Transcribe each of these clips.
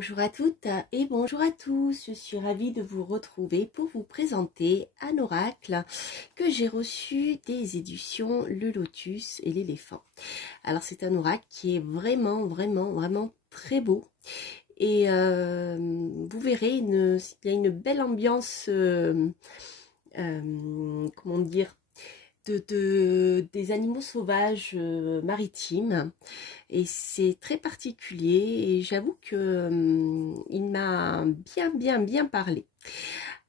Bonjour à toutes et bonjour à tous, je suis ravie de vous retrouver pour vous présenter un oracle que j'ai reçu des éditions Le Lotus et l'Éléphant. Alors c'est un oracle qui est vraiment très beau et vous verrez, il y a une belle ambiance, comment dire, des animaux sauvages maritimes, et c'est très particulier et j'avoue que il m'a bien parlé.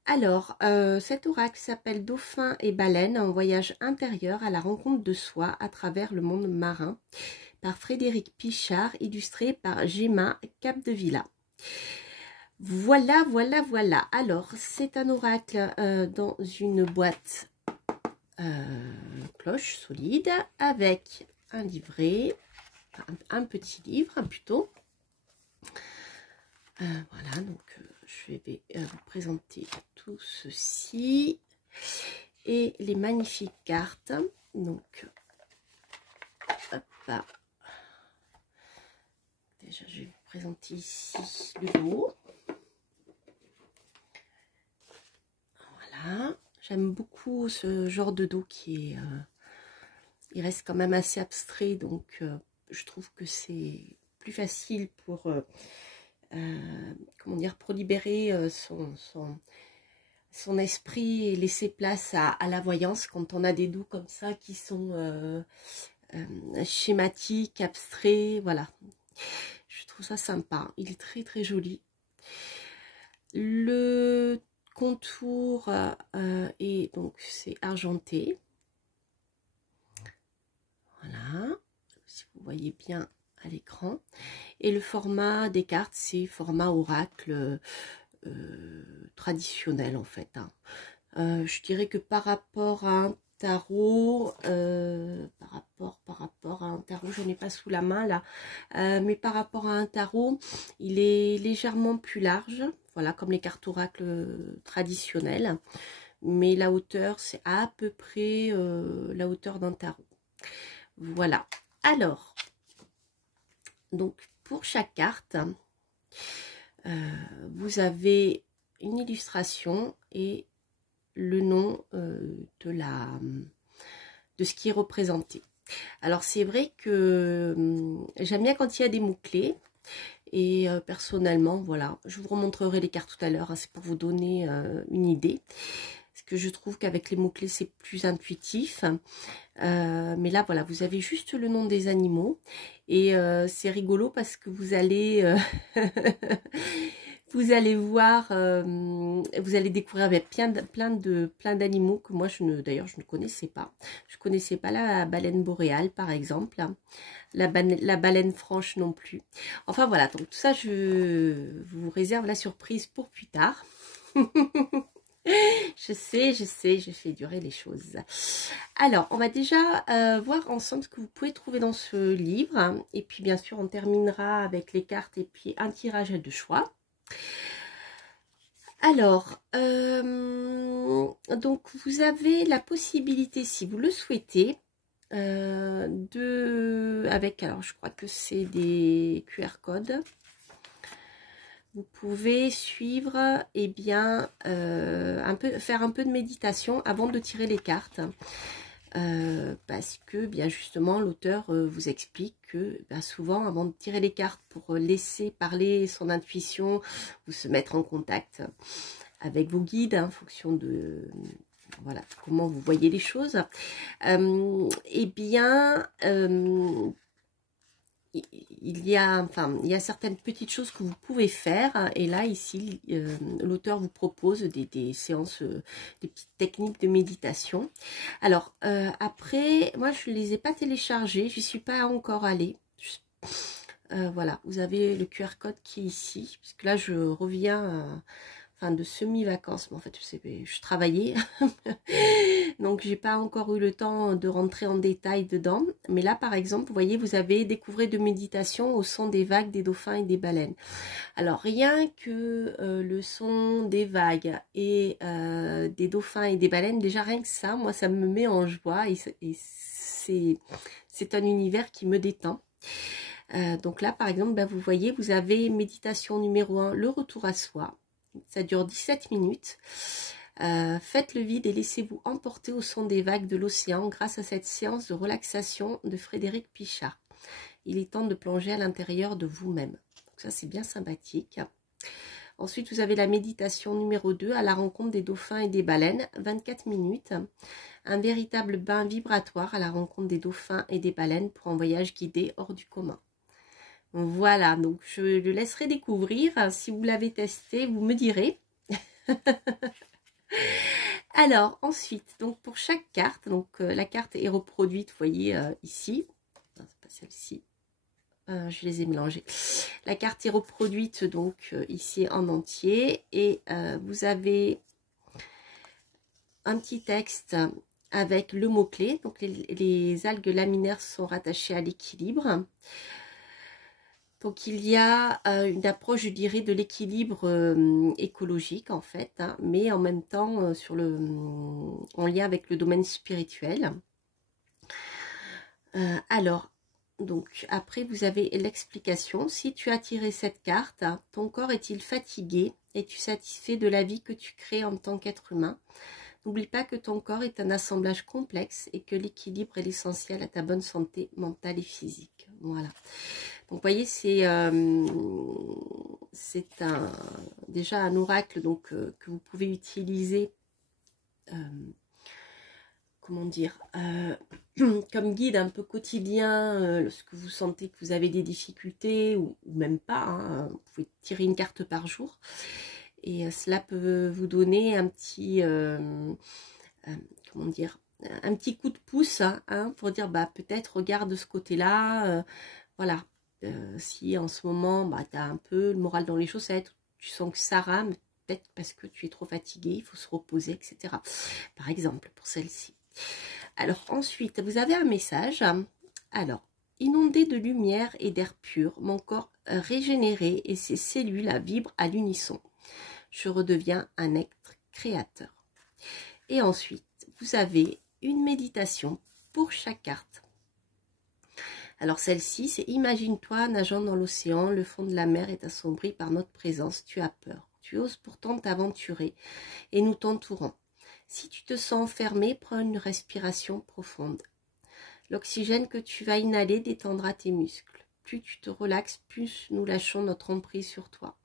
Alors, cet oracle s'appelle Dauphin et baleine, un voyage intérieur à la rencontre de soi à travers le monde marin, par Frédéric Pichard, illustré par Gemma Capdevila. Voilà. Alors, c'est un oracle dans une boîte cloche solide avec un livret, un petit livre plutôt. Voilà, donc je vais vous présenter tout ceci et les magnifiques cartes. Donc, hop là. Déjà, je vais vous présenter ici le dos. Voilà. J'aime beaucoup ce genre de dos qui est... il reste quand même assez abstrait, donc je trouve que c'est plus facile pour... comment dire, pour libérer son esprit et laisser place à la voyance quand on a des dos comme ça qui sont schématiques, abstraits, voilà. Je trouve ça sympa, il est très joli. Le contour est donc c'est argenté. Voilà, si vous voyez bien à l'écran. Et le format des cartes, c'est format oracle traditionnel en fait. Je dirais que par rapport à un tarot, par rapport à un tarot, je n'ai pas sous la main là, mais par rapport à un tarot, il est légèrement plus large, voilà, comme les cartes oracles traditionnelles, mais la hauteur, c'est à peu près la hauteur d'un tarot. Voilà. Alors, donc pour chaque carte, vous avez une illustration et le nom de ce qui est représenté. Alors c'est vrai que j'aime bien quand il y a des mots-clés et personnellement, voilà, je vous remontrerai les cartes tout à l'heure, hein, c'est pour vous donner une idée. Parce que je trouve qu'avec les mots-clés, c'est plus intuitif. Mais là, voilà, vous avez juste le nom des animaux. Et c'est rigolo parce que vous allez... vous allez voir, vous allez découvrir avec plein d'animaux que moi, d'ailleurs, je ne connaissais pas. Je ne connaissais pas la baleine boréale, par exemple. La baleine franche non plus. Enfin, voilà, donc tout ça, je vous réserve la surprise pour plus tard. Je sais, je fais durer les choses. Alors, on va déjà voir ensemble ce que vous pouvez trouver dans ce livre. Et puis, bien sûr, on terminera avec les cartes et puis un tirage de choix. Alors, donc, vous avez la possibilité, si vous le souhaitez, alors, je crois que c'est des QR codes. Vous pouvez suivre, eh bien, faire un peu de méditation avant de tirer les cartes. Parce que, bien justement, l'auteur vous explique que souvent, avant de tirer les cartes pour laisser parler son intuition, ou se mettre en contact avec vos guides, en fonction de... voilà, comment vous voyez les choses. Eh bien... il y a certaines petites choses que vous pouvez faire, et là ici l'auteur vous propose des séances, des petites techniques de méditation. Alors après, moi je ne les ai pas téléchargées, je n'y suis pas encore allée. Voilà, vous avez le QR code qui est ici, parce que là je reviens de semi-vacances, mais en fait je travaillais donc j'ai pas encore eu le temps de rentrer en détail dedans. Mais là par exemple, vous voyez, vous avez découvert de méditation au son des vagues, des dauphins et des baleines. Alors rien que le son des vagues et des dauphins et des baleines, déjà rien que ça, moi ça me met en joie, et c'est un univers qui me détend. Donc là, par exemple, ben, vous voyez, vous avez méditation numéro 1, le retour à soi. Ça dure 17 minutes. Faites le vide et laissez-vous emporter au son des vagues de l'océan grâce à cette séance de relaxation de Frédéric Pichard. Il est temps de plonger à l'intérieur de vous-même. Donc ça, c'est bien sympathique. Ensuite, vous avez la méditation numéro 2, à la rencontre des dauphins et des baleines, 24 minutes. Un véritable bain vibratoire à la rencontre des dauphins et des baleines pour un voyage guidé hors du commun. Voilà, donc je le laisserai découvrir. Si vous l'avez testé, vous me direz. Alors, ensuite, donc pour chaque carte, donc la carte est reproduite, vous voyez ici. Non, c'est pas celle-ci. Je les ai mélangées. La carte est reproduite donc ici en entier. Et vous avez un petit texte avec le mot-clé. Donc les algues laminaires sont rattachées à l'équilibre. Donc il y a une approche, je dirais, de l'équilibre écologique en fait, hein, mais en même temps en lien avec le domaine spirituel. Alors, donc après vous avez l'explication. Si tu as tiré cette carte, ton corps est-il fatigué? Es-tu satisfait de la vie que tu crées en tant qu'être humain? N'oublie pas que ton corps est un assemblage complexe et que l'équilibre est l'essentiel à ta bonne santé mentale et physique. Voilà. Donc, vous voyez, c'est déjà un oracle donc, que vous pouvez utiliser, comment dire, comme guide un peu quotidien lorsque vous sentez que vous avez des difficultés ou même pas. Hein, vous pouvez tirer une carte par jour. Et cela peut vous donner un petit, comment dire, un petit coup de pouce hein, pour dire, bah, peut-être regarde de ce côté-là, voilà. Si en ce moment, bah, tu as un peu le moral dans les chaussettes, tu sens que ça rame, peut-être parce que tu es trop fatigué, il faut se reposer, etc. Par exemple, pour celle-ci. Alors ensuite, vous avez un message. Alors, inondé de lumière et d'air pur, mon corps régénéré et ses cellules vibrent à l'unisson. Je redeviens un être créateur. Et ensuite, vous avez une méditation pour chaque carte. Alors celle-ci, c'est imagine-toi nageant dans l'océan, le fond de la mer est assombri par notre présence, tu as peur. Tu oses pourtant t'aventurer et nous t'entourons. Si tu te sens enfermé, prends une respiration profonde. L'oxygène que tu vas inhaler détendra tes muscles. Plus tu te relaxes, plus nous lâchons notre emprise sur toi.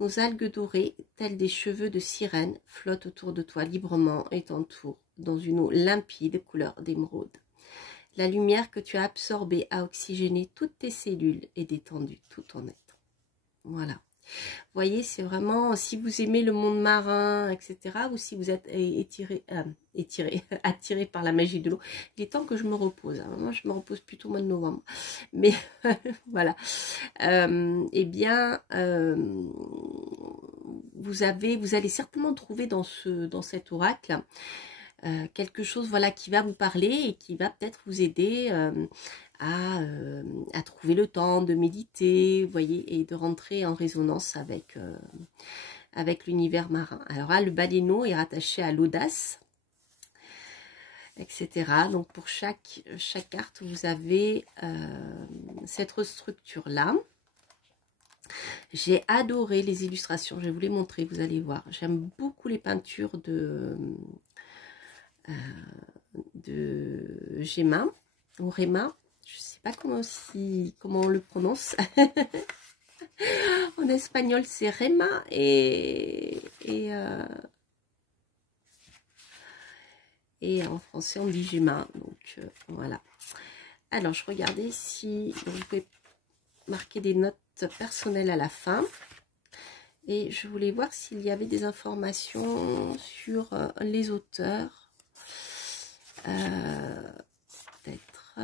Nos algues dorées, telles des cheveux de sirène, flottent autour de toi librement et t'entourent dans une eau limpide couleur d'émeraude. La lumière que tu as absorbée a oxygéné toutes tes cellules et détendu tout ton être. Voilà. Vous voyez, c'est vraiment, si vous aimez le monde marin, etc., ou si vous êtes attiré par la magie de l'eau, il est temps que je me repose. Hein. Moi, je me repose plutôt au mois de novembre. Mais voilà. Eh bien, vous allez certainement trouver dans cet oracle quelque chose voilà, qui va vous parler et qui va peut-être vous aider à trouver le temps de méditer, vous voyez, et de rentrer en résonance avec l'univers marin. Alors là, le baleineau est rattaché à l'audace, etc. Donc pour chaque carte, vous avez cette structure-là. J'ai adoré les illustrations, je vais vous les montrer, vous allez voir. J'aime beaucoup les peintures de Gemma ou Rema, je sais pas comment on le prononce. En espagnol c'est Rema et en français on dit Gemma, donc voilà. Alors je regardais si vous pouvez marquer des notes personnelles à la fin et je voulais voir s'il y avait des informations sur les auteurs. Peut-être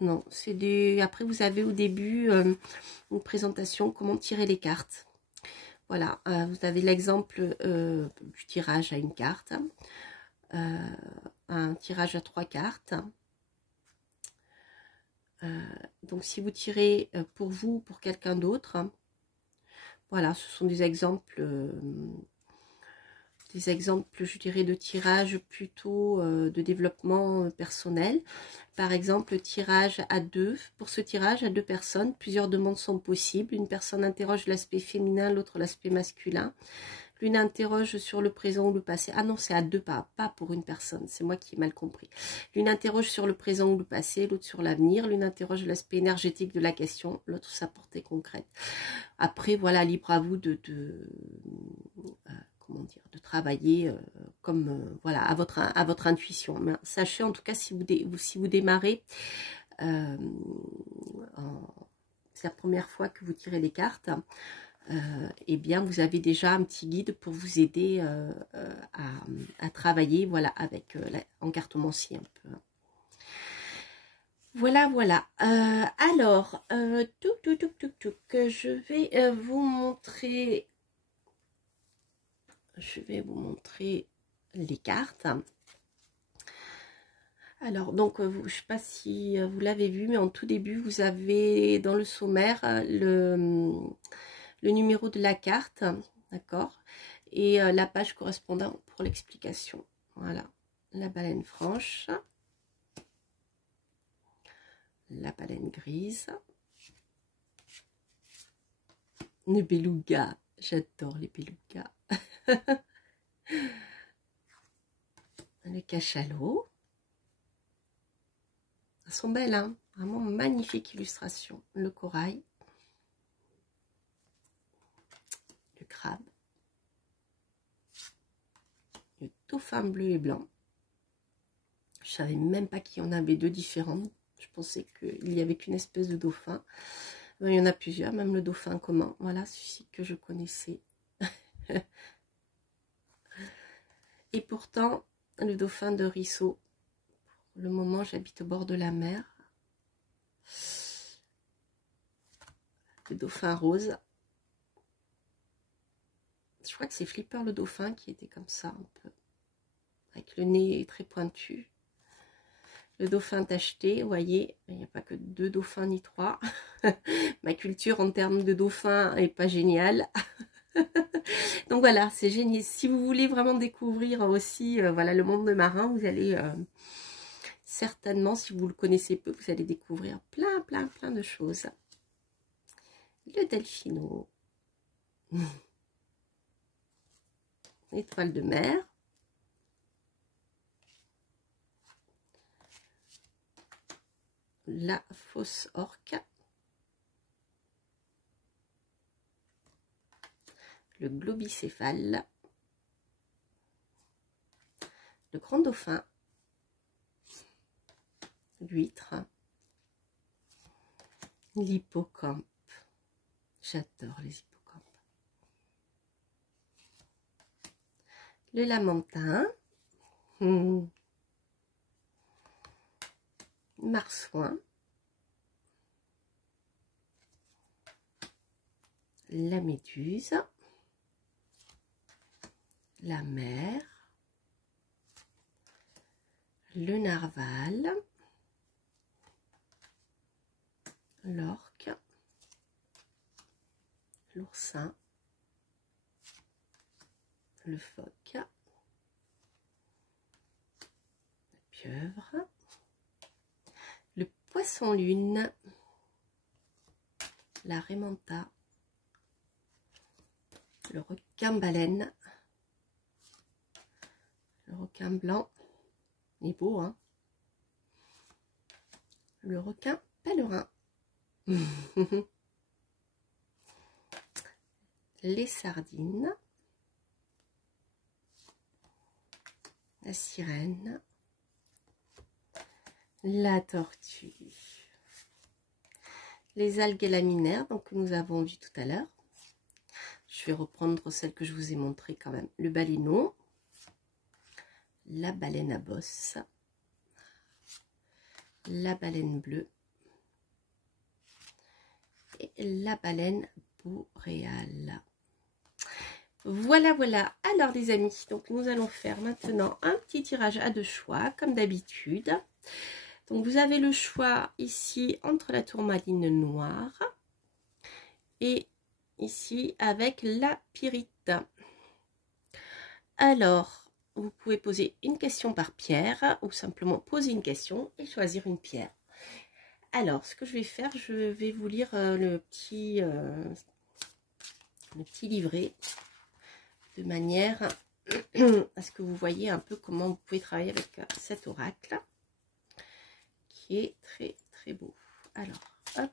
non, c'est des. Après vous avez au début une présentation comment tirer les cartes. Voilà, vous avez l'exemple du tirage à une carte, un tirage à 3 cartes. Donc si vous tirez pour vous, pour quelqu'un d'autre, voilà, ce sont des exemples des exemples, je dirais, de tirage plutôt de développement personnel. Par exemple, tirage à deux. Pour ce tirage à deux personnes, plusieurs demandes sont possibles. Une personne interroge l'aspect féminin, l'autre l'aspect masculin. L'une interroge sur le présent ou le passé. Ah non, c'est à deux, pas pour une personne. C'est moi qui ai mal compris. L'une interroge sur le présent ou le passé, l'autre sur l'avenir. L'une interroge l'aspect énergétique de la question, l'autre sa portée concrète. Après, voilà, libre à vous comment dire, de travailler comme voilà à votre intuition. Mais sachez en tout cas si vous démarrez, c'est la première fois que vous tirez des cartes. Eh bien vous avez déjà un petit guide pour vous aider à travailler, voilà, avec en cartomancie un peu. Voilà, voilà. Alors, je vais vous montrer. Je vais vous montrer les cartes. Alors, donc, je ne sais pas si vous l'avez vu, mais en tout début, vous avez dans le sommaire le numéro de la carte, d'accord, et la page correspondant pour l'explication. Voilà, la baleine franche, la baleine grise, le beluga, j'adore les belugas, le cachalot. Elles sont belles, hein, vraiment magnifique illustration. Le corail, le crabe, le dauphin bleu et blanc. Je savais même pas qu'il y en avait deux différents. Je pensais qu'il y avait qu'une espèce de dauphin. Il y en a plusieurs, même le dauphin commun. Voilà, celui que je connaissais. Et pourtant, le dauphin de Risso, pour le moment, j'habite au bord de la mer. Le dauphin rose. Je crois que c'est Flipper le dauphin qui était comme ça, un peu. Avec le nez très pointu. Le dauphin tacheté, vous voyez, il n'y a pas que 2 dauphins ni 3. Ma culture en termes de dauphins n'est pas géniale. Donc voilà, c'est génial. Si vous voulez vraiment découvrir aussi voilà, le monde marin, vous allez certainement, si vous le connaissez peu, vous allez découvrir plein de choses. Le delphino. Étoile de mer. La fausse orque, le globicéphale, le grand dauphin, l'huître, l'hippocampe. J'adore les hippocampes. Le lamantin, marsouin, la méduse, la mer, le narval, l'orque, l'oursin, le phoque, la pieuvre, le poisson lune, la raimanta, le requin baleine, le requin blanc, il est beau, hein, le requin pèlerin, les sardines, la sirène, la tortue, les algues laminaires, donc que nous avons vu tout à l'heure. Je vais reprendre celle que je vous ai montrée quand même. Le baleineau, la baleine à bosse, la baleine bleue et la baleine boréale. Voilà, voilà. Alors les amis, donc nous allons faire maintenant un petit tirage à 2 choix, comme d'habitude. Donc vous avez le choix ici entre la tourmaline noire et ici avec la pyrite. Alors, vous pouvez poser une question par pierre ou simplement poser une question et choisir une pierre. Alors, ce que je vais faire, je vais vous lire le petit livret de manière à ce que vous voyez un peu comment vous pouvez travailler avec cet oracle qui est très très beau. Alors, hop.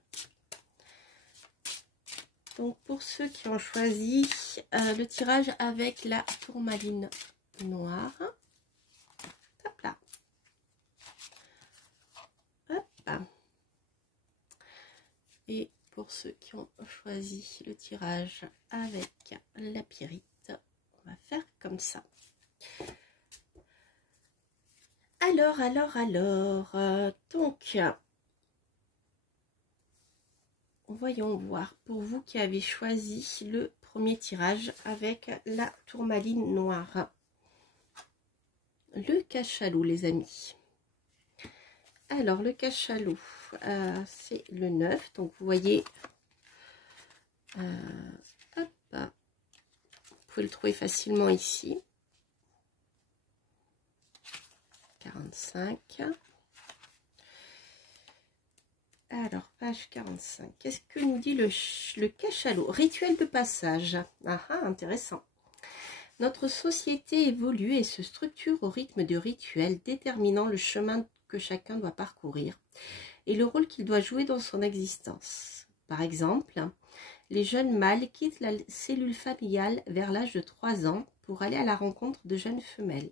Donc, pour ceux qui ont choisi le tirage avec la tourmaline noire, hop là, hop. Et pour ceux qui ont choisi le tirage avec la pyrite, on va faire comme ça. Alors, donc, voyons voir, pour vous qui avez choisi le premier tirage avec la tourmaline noire. Le cachalot, les amis. Alors, le cachalot, c'est le 9. Donc, vous voyez, hop, vous pouvez le trouver facilement ici. 45. Alors, page 45. Qu'est-ce que nous dit le cachalot? Rituel de passage. Ah, intéressant. Notre société évolue et se structure au rythme de rituels déterminant le chemin que chacun doit parcourir et le rôle qu'il doit jouer dans son existence. Par exemple, les jeunes mâles quittent la cellule familiale vers l'âge de 3 ans pour aller à la rencontre de jeunes femelles.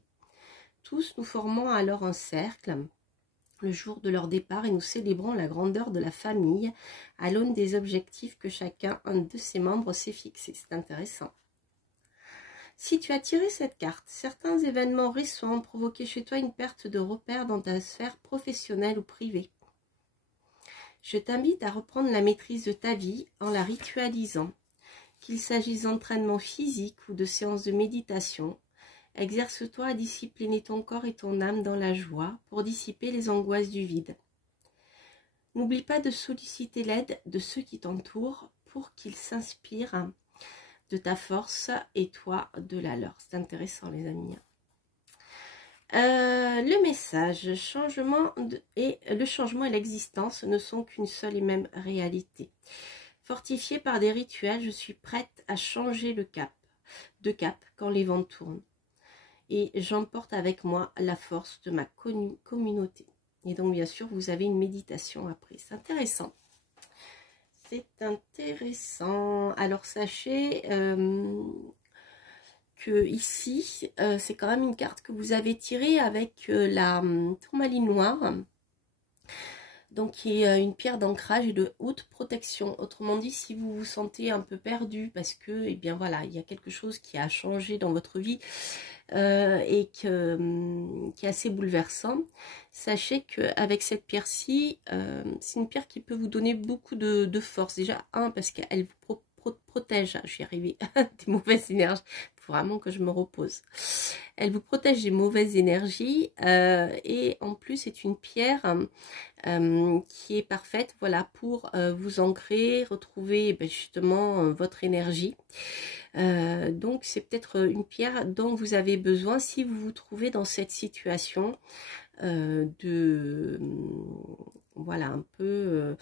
Tous nous formons alors un cercle le jour de leur départ et nous célébrons la grandeur de la famille à l'aune des objectifs que chacun de ses membres s'est fixé. C'est intéressant. Si tu as tiré cette carte, certains événements récents ont provoqué chez toi une perte de repère dans ta sphère professionnelle ou privée. Je t'invite à reprendre la maîtrise de ta vie en la ritualisant. Qu'il s'agisse d'entraînement physique ou de séances de méditation, exerce-toi à discipliner ton corps et ton âme dans la joie pour dissiper les angoisses du vide. N'oublie pas de solliciter l'aide de ceux qui t'entourent pour qu'ils s'inspirent de ta force et toi de la leur. C'est intéressant, les amis. Le message, le changement et l'existence ne sont qu'une seule et même réalité. Fortifiée par des rituels, je suis prête à changer de cap quand les vents tournent. Et j'emporte avec moi la force de ma communauté. Et donc, bien sûr, vous avez une méditation après. C'est intéressant. C'est intéressant. Alors, sachez que ici, c'est quand même une carte que vous avez tirée avec la tourmaline noire. Donc, qui est une pierre d'ancrage et de haute protection. Autrement dit, si vous vous sentez un peu perdu parce que, eh bien voilà, il y a quelque chose qui a changé dans votre vie et qui est assez bouleversant, sachez qu'avec cette pierre-ci, c'est une pierre qui peut vous donner beaucoup de force. Déjà, parce qu'elle vous protège, j'y arrivais, des mauvaises énergies. Il faut vraiment que je me repose. Elle vous protège des mauvaises énergies et en plus c'est une pierre qui est parfaite, voilà, pour vous ancrer, retrouver justement votre énergie. Donc c'est peut-être une pierre dont vous avez besoin si vous vous trouvez dans cette situation voilà, un peu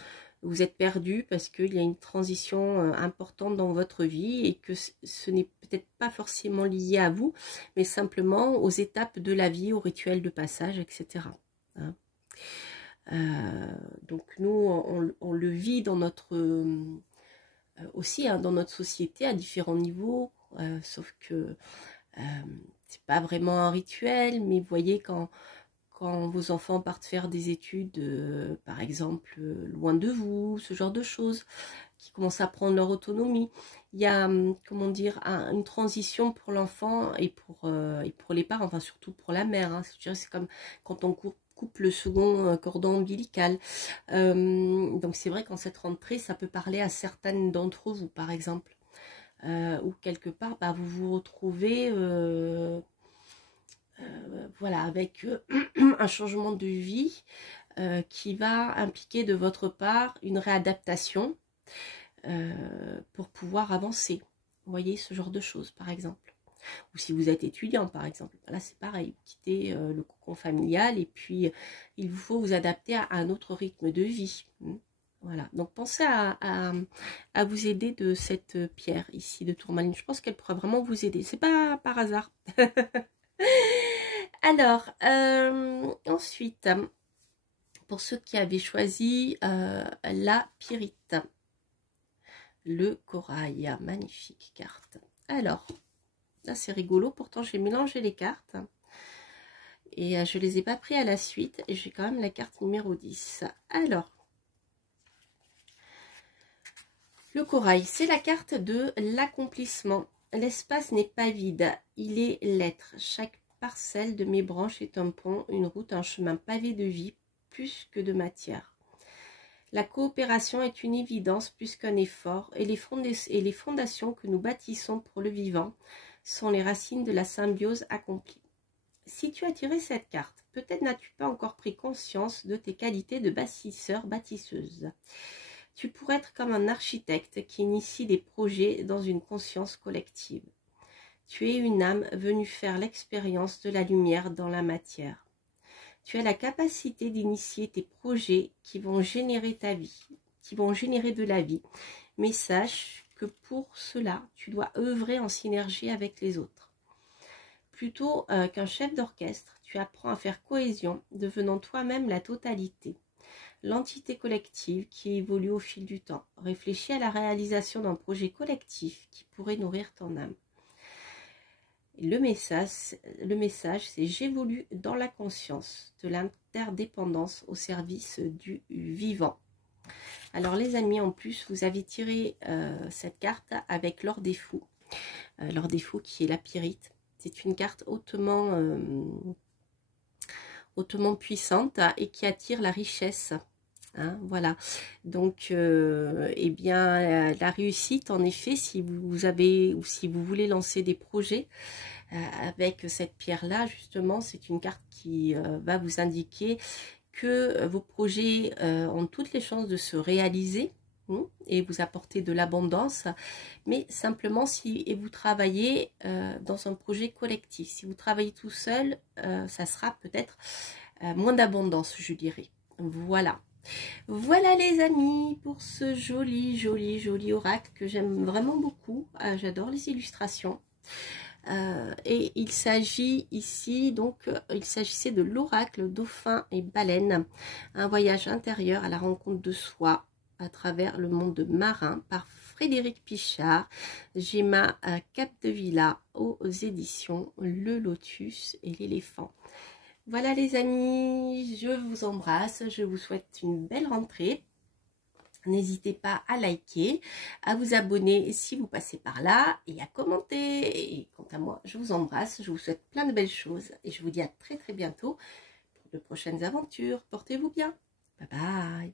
vous êtes perdu parce qu'il y a une transition importante dans votre vie et que ce n'est peut-être pas forcément lié à vous, mais simplement aux étapes de la vie, aux rituels de passage, etc. Hein. Donc nous, on le vit dans notre aussi dans notre société à différents niveaux, sauf que c'est pas vraiment un rituel, mais vous voyez quand vos enfants partent faire des études, par exemple, loin de vous, ce genre de choses, qui commencent à prendre leur autonomie, il y a, comment dire, une transition pour l'enfant et pour les parents, enfin surtout pour la mère. Hein. C'est comme quand on coupe le second cordon ombilical. Donc c'est vrai qu'en cette rentrée, ça peut parler à certaines d'entre vous, par exemple, ou quelque part, vous vous retrouvez... voilà, avec un changement de vie qui va impliquer de votre part une réadaptation pour pouvoir avancer. Vous voyez, ce genre de choses, par exemple. Ou si vous êtes étudiant, par exemple. Là, c'est pareil. Vous quittez le cocon familial et puis il vous faut vous adapter à un autre rythme de vie. Voilà. Donc, pensez à vous aider de cette pierre ici de tourmaline. Je pense qu'elle pourra vraiment vous aider. C'est pas par hasard. Alors, ensuite, pour ceux qui avaient choisi la pyrite, le corail, magnifique carte. Alors, là c'est rigolo, pourtant j'ai mélangé les cartes et je les ai pas pris à la suite et j'ai quand même la carte numéro 10. Alors, le corail, c'est la carte de l'accomplissement. L'espace n'est pas vide, il est l'être. Chaque parcelle de mes branches est un pont, une route, un chemin pavé de vie, plus que de matière. La coopération est une évidence plus qu'un effort, et les fondations que nous bâtissons pour le vivant sont les racines de la symbiose accomplie. Si tu as tiré cette carte, peut-être n'as-tu pas encore pris conscience de tes qualités de bâtisseur-bâtisseuse. Tu pourrais être comme un architecte qui initie des projets dans une conscience collective. Tu es une âme venue faire l'expérience de la lumière dans la matière. Tu as la capacité d'initier tes projets qui vont générer ta vie, qui vont générer de la vie. Mais sache que pour cela, tu dois œuvrer en synergie avec les autres. Plutôt qu'un chef d'orchestre, tu apprends à faire cohésion, devenant toi-même la totalité. L'entité collective qui évolue au fil du temps. Réfléchis à la réalisation d'un projet collectif qui pourrait nourrir ton âme. Le message c'est « J'évolue dans la conscience de l'interdépendance au service du vivant ». Alors les amis, en plus, vous avez tiré cette carte avec l'or des fous. L'or des fous qui est la pyrite. C'est une carte hautement puissante et qui attire la richesse. Hein, voilà, donc eh bien la réussite, en effet, si vous avez ou si vous voulez lancer des projets avec cette pierre là, justement, c'est une carte qui va vous indiquer que vos projets ont toutes les chances de se réaliser et vous apporter de l'abondance, mais simplement si vous travaillez dans un projet collectif. Si vous travaillez tout seul, ça sera peut-être moins d'abondance, je dirais. Voilà. Voilà les amis pour ce joli oracle que j'aime vraiment beaucoup. J'adore les illustrations. Et il s'agit ici, donc, il s'agissait de l'oracle dauphin et baleine. Un voyage intérieur à la rencontre de soi à travers le monde marin par Frédéric Pichard, Gemma Capdevila aux éditions Le Lotus et l'éléphant. Voilà les amis, je vous embrasse, je vous souhaite une belle rentrée. N'hésitez pas à liker, à vous abonner si vous passez par là et à commenter. Et quant à moi, je vous embrasse, je vous souhaite plein de belles choses et je vous dis à très bientôt pour de prochaines aventures. Portez-vous bien. Bye bye.